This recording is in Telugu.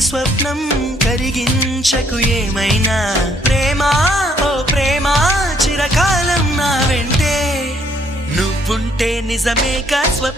స్వప్నం కరిగించకు ఏమైనా ప్రేమ ఓ ప్రేమ చిరకాలం నా వెంటే నువ్వుంటే నిజమేగా స్వప్నం